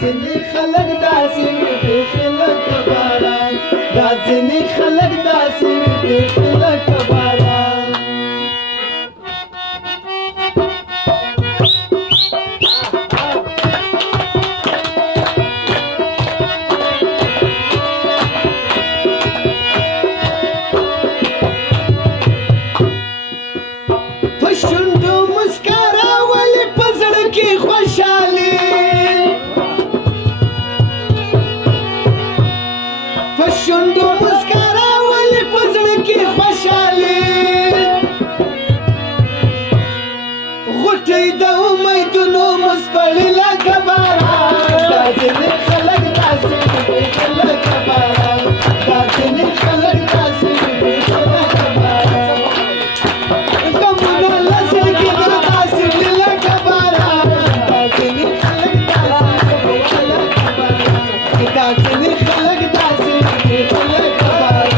ځینې خلک داسې وي بیخي لکه باران دا ځینې خلک داسې وي بیخي لکه باران په شونډو مسکا راولي په زړه کې خوشحالي په شونډو مسکا راولي په زړه کې خوشحالي غوټۍ د امیدونو مسپړي لکه باران دا ځینې خلک داسې وي بیخي لکه باران دا ځینې خلک داسې وي بیخي لکه باران غمونه له زړګي نه داسې وي لکه باران دا ځینې خلک داسې وي بیخي لکه باران دا ځینې خلک داسې وي بیخي لکه باران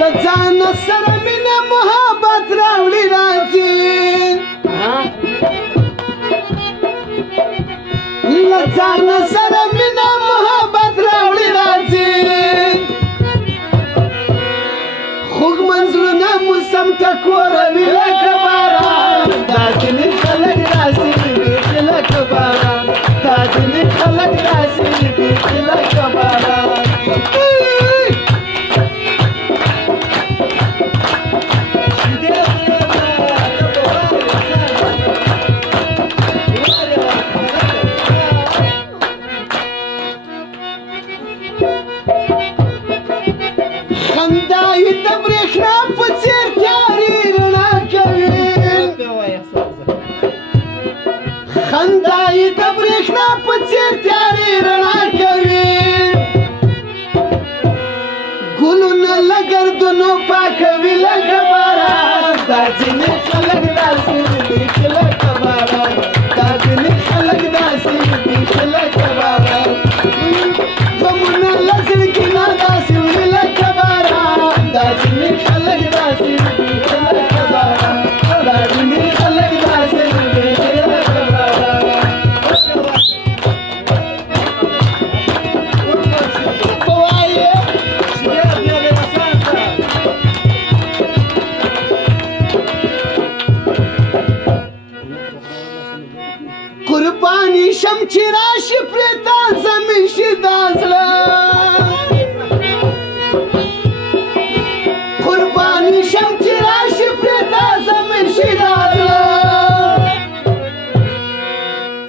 له ځانه سره مینه محبت راوړي راځي له ځانه سره مینه محبت راوړي راځي خوږ منزلونه مو سم ټکوروي لکه باران دا ځینې خلک داسې وي بیخي لکه باران دا ځینې خلک داسې وي بیخي لکه باران خندا یې د برېښنا په څېر تیارې رڼا کوي خندا یې د برېښنا په څېر تیارې رڼا کوي ګلونه له ګردونو پاکوي لکه باران دا ځینې خلک داسې وي بیخي لکه باران دا ځینې خلک داسې وي بیخي لکه باران غمونه له زړګي نه داسې وي لکه باران دا ځینې خلک داسې وي بیخي لکه باران دا ځینې خلک داسې وي بیخي لکه باران وایې قرباني شم چې راشي پرې تا زمین شي دا زړه قرباني شم چې راشي پرې تا زمین شي دا زړه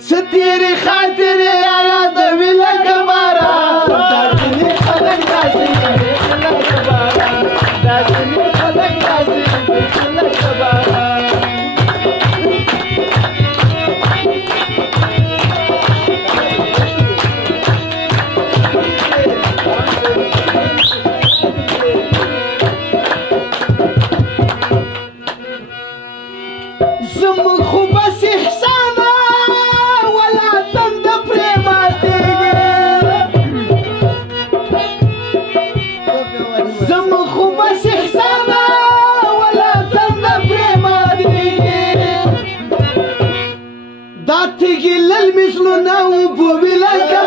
څه تېرې خاطرې را یادوي لکه باران دا ځینې خلک داسې وي بیخي لکه باران دا ځینې خلک داسې وي بیخي لکه باران زموږ خو بس احسانه ولا تنده پرې ماتېږي زموږ خو بس احسانه ولا تنده پرې ماتېږي دا تیږې له لمسلو نه اوبه وي لکه